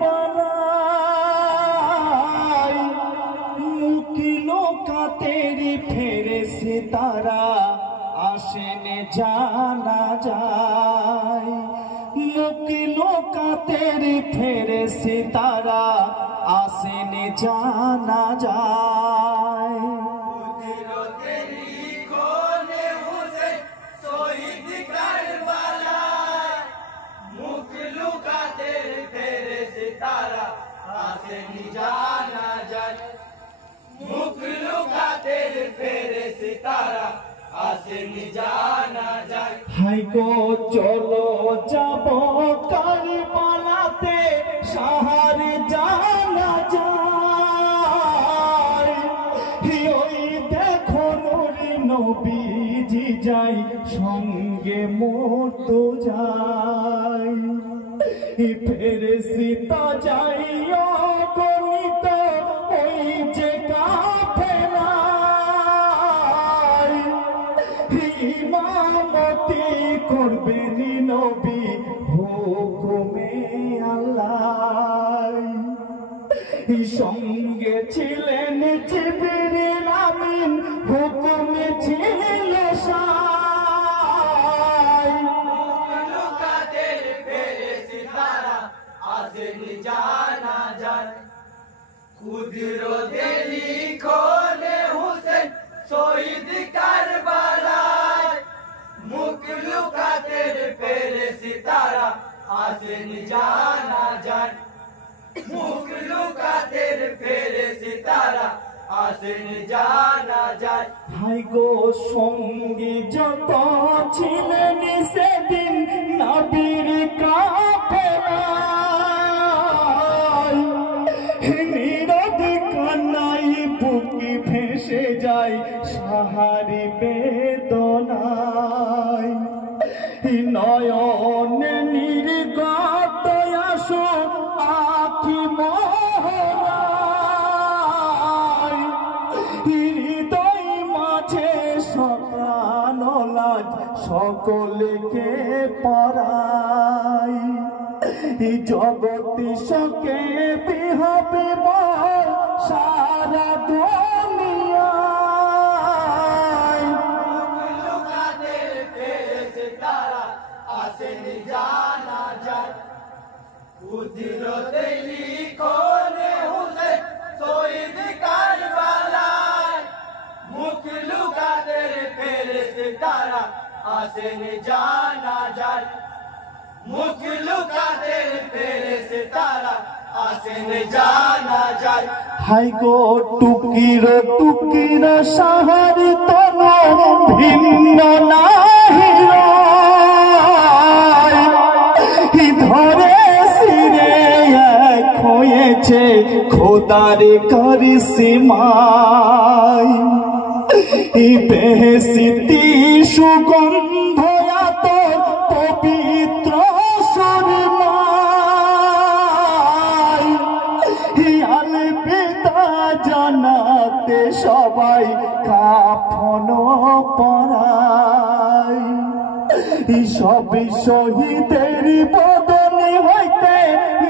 বালাই মুকিলো কাতেরি ফেরেশে তারা আসেন জানা যায় মুকিলো কাতেরি ফেরেশে তারা আসেন জানা যায় जाना जाए मुखलुका तेरे फेरे सितारा आसिन जाना जाए हाय गो चलो जाबो कारबालाते शहर जाना जाए ओई देखो नूरी नबीजी जाई संगे मरतो जाई फेरेশতা যাইও গণিত ওই যে কাফেলায় ইমামতি করবেন নবী হুকুমে আল্লাহ সঙ্গে ছিলেন জিবরিল আমিন হুকুমে ছিল जाना जाए कुदरते लिखोने हुसैन शहीद करबला मुखलुका तेरे फेरे सितारा आसिन जाना जाए मुखलुका तेरे फेरे सितारा आसिन जाना जाए हाय गो संगी যত ছিলেন সেদিন নবীর কাফেলা বুকি ভেসে যায় সাহারি বেদনায় নয়নে নির্গত আসো আখি মোহনায় হৃদয় মাঝে সকান লাজ সকলকে পরায় জগতি শোকে বিহবে सारा दुनिया मुखलुका तेरे फेरे सितारा आसिन जाना जाए कुदरते लिखोने हुसैन शहीद करबला मुखलुका तेरे फेरे सितारा आसिन जाना जाए मुखलुका तेरे फेरे सितारा आसिन जाना जाए हाय गो टुकिर टुकिर साहार तनु ভিন্ন নাহি ধরে সিরে এক হয়েছে খোদার করিসমায় বেহেশতি সুগন্ধ এত পবিত্র জানাতে সবাই কাফন পরাই সব শহীদের বদনে হইতে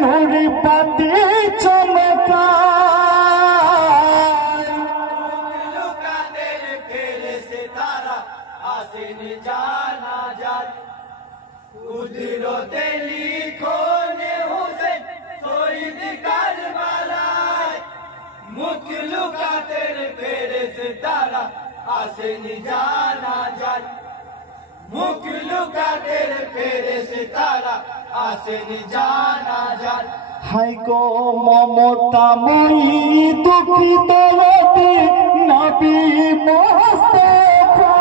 নুরি পাতি চমকায় मुखलुका तेरे फेरे सितारा आसिन जाना जाए कुदरते लिखोने हुसैन शहीद करबला मुखलुका तेरे फेरे सितारा आसिन जाना जाए मुखलुका तेरे फेरे सितारा आसिन जाना जाए हाय गो মমতাময়ী দুঃখিত রতি নবী মুস্তাফা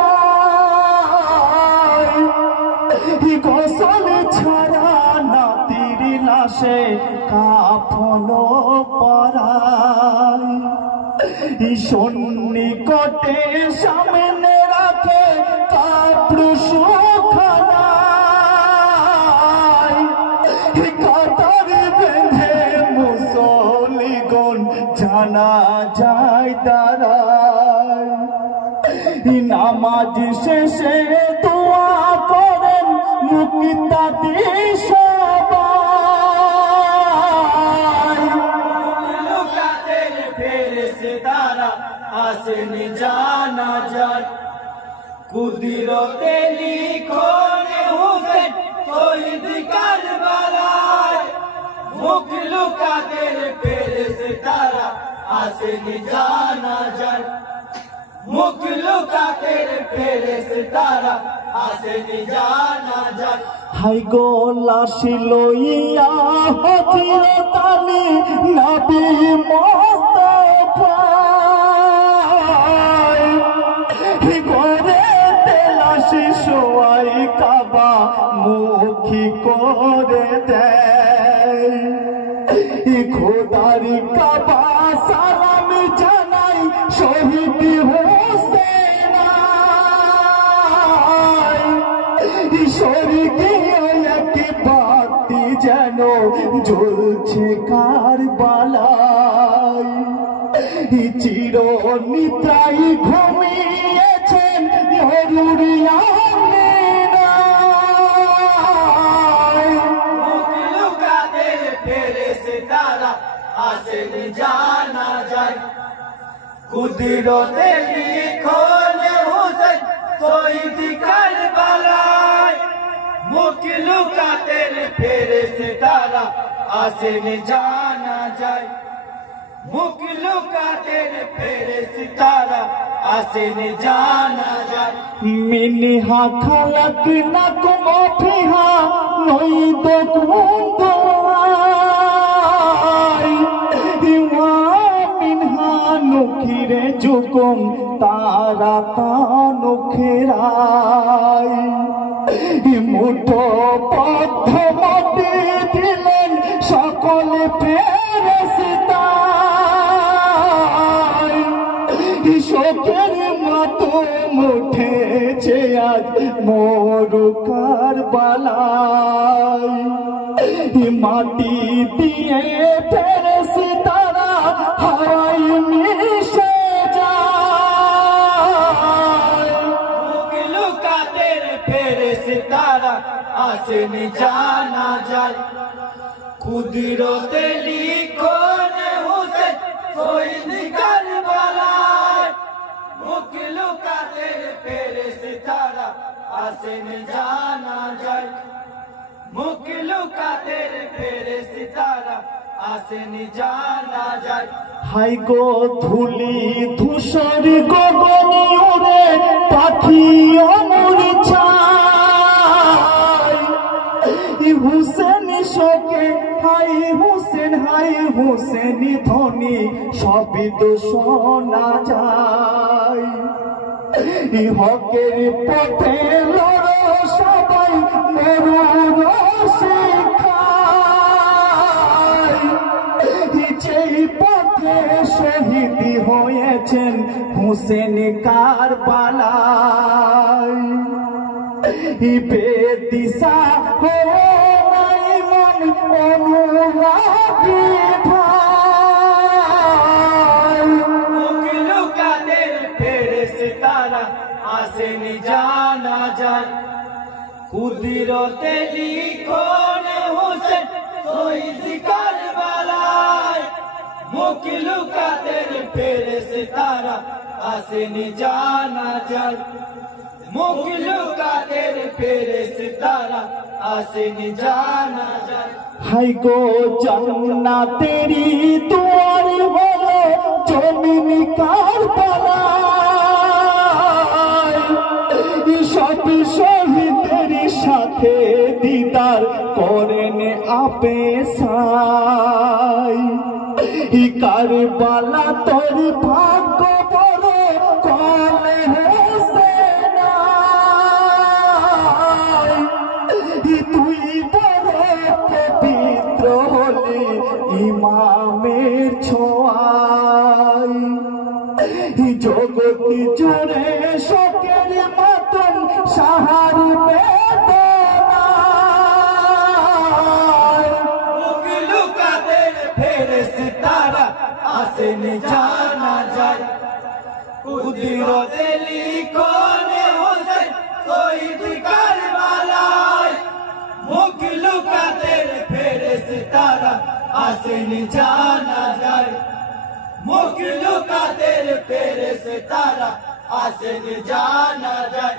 গোসল ছাড়া নাতির লাশে কাফন পরায় সন্নিকটে সামনে রাখে কাপড় শুকানায় কাতার বেঁধে মুসলিগণ জানা যায় দাঁড়ায় নামাজ শেষে দোয়া করেন মুক্তাদি সবাই আসেন জানা যায় কুদরতে লিখনে হুসেন শহীদ কারবালায় মুখলুকাতের ফেরেশতারা আসেন জানা যায় মুখলুকাতের ফেরেশতারা আসেন জানা যায় হাই গো লাশ লইয়া হযরত আলী নবী মুস্তাফা ঘরে লাশ শোয়াই কাবা মুখী করে দেয় খোদার কাবা সালাম জানাই শহীদ হোসেন স্বর্গীয় এক বাতি যেন জ্বলছে কারবালায় চির নিদ্রায় ঘুমিয়েছেন মুখলুকাতের ফেরেশতারা আসেন জানা যায় কুদরতে লিখনে হুসেন শহীদ কারবালায় মুখলুকাতের ফেরেশতারা আসেন জানা যায় মুখলুকাতের ফেরেশতারা আসেন জানা যায় মিনহা খালাকনাকুম ফিহা নুঈদুকুম ওয়া মিনহা নুখরিজুকুম তারাতান উখরাই মুঠো পথ মাটি দিলেন সকল ফেরেশতা শোকের মাতম উঠেছে আজ মোর কারবালায় মাটি দিয়ে ফেরেশতারা হাওয়ায় মিশে যায় মুখলুকাতের ফেরেশতারা আসেন জানা যায় কুদরতে লিখনে হুসেন শহীদ কারবালায় মুখলুকাতের ফেরেশতারা আসেন জানা যায় মুখলুকাতের ফেরেশতারা আসেন জানা যায় হাই গো ধুলি ধূসর গগনে উড়ে পাখি অমর ছায় হুসেন শোকে হাই হুসেন ধ্বনি সবই তো শোনা যায় হকের পথে লড়ো সবাই মরুর শিখায় যেই পথে শহীদ হয়েছেন হুসেন কারবালায় বেদিশা হয়ে নাই মন অনুরাগী ভাই মুখলুকাতের ফেরেশতারা আসেন জানা যায় কুদরতে লিখনে হুসেন শহীদ কারবালায় মুখলুকাতের ফেরেশতারা আসেন জানা যায় মুখলুকাতের ফেরেশতারা আসেন জানা যায় হাই গো জান্নাতেরি দুয়ার হলো জমিন কারবালায় সব শহীদের সাথে দিদার করেন আপে সাই কারবালা তোর ভাগ্য বড় কলে হোসেন তুই বড় পবিত্র হলি ইমামের ছোঁয়ায় জগৎ জুড়ে শোকের মতন সাহার বেদনায় মুখলুকাতের ফেরেশতারা আসেন জানা যায় কুদরতে লিখনে হুসেন শহীদ কারবালায় মুখলুকাতের ফেরেশতারা আসেন জানা যায় মুখলুকাতের ফেরেশতারা সিতারা আসেন জানা যায়